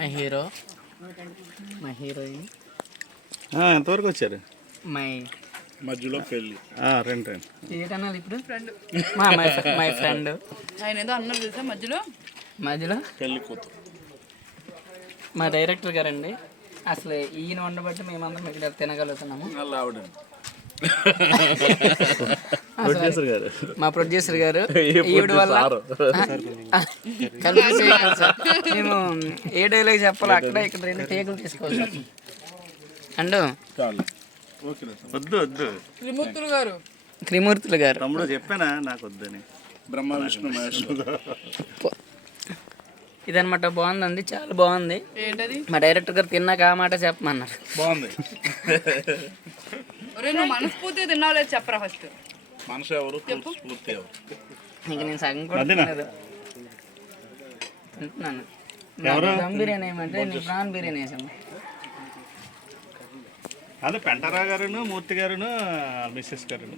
My hero, my heroine, ఎంతవరకు వచ్చారు? My మధ్యలో పెళ్ళి రెండు ఏటన్నాలి ఇప్పుడు ఫ్రెండ్, మై ఫ్రెండ్. ఆయన ఏదో అన్నారు తెలుసా మధ్యలో పెళ్ళి కూతురు. మా డైరెక్టర్ గారండి. అసలు ఈయన వండబట్టి మేమందరం ఇక్కడ తినగలుగుతున్నాము. మళ్ళీ ఆవిడండి ప్రొడ్యూసర్ గారు, మా ప్రొడ్యూసర్ గారు ఈవిడ వల్ల మేము ఏ డైలాగ్ చెప్పాలో అక్కడ ఇక్కడ రెండు టేకులు తీసుకోవాలి. అండ్ వద్దు వద్దు త్రిమూర్తులు గారు తమ్ముడు చెప్పానా నాకు వద్దని. బ్రహ్మ విష్ణు మహేష్. ఇదనమాట. బాగుందండి, చాలా బాగుంది. ఏంటది? మా డైరెక్టర్ గారు తిన్నాక ఆ మాట చెప్పమన్నారు. బాగుంది. నువ్వు మనస్ఫూర్తిగా తిన్నావు లేదు చెప్పరా ఫస్ట్. మనసు ఎవరు, పూర్తి ఎవరు? ఇంక నేను సగం కూడా తినలేదు. తింటున్నాను. దమ్ బిర్యానీ ఏమంటే నేను ప్రాన్ బిర్యానీ వేసాము. అదే పెంటరా గారును, మూర్తి గారును, మిస్సెస్ గారును.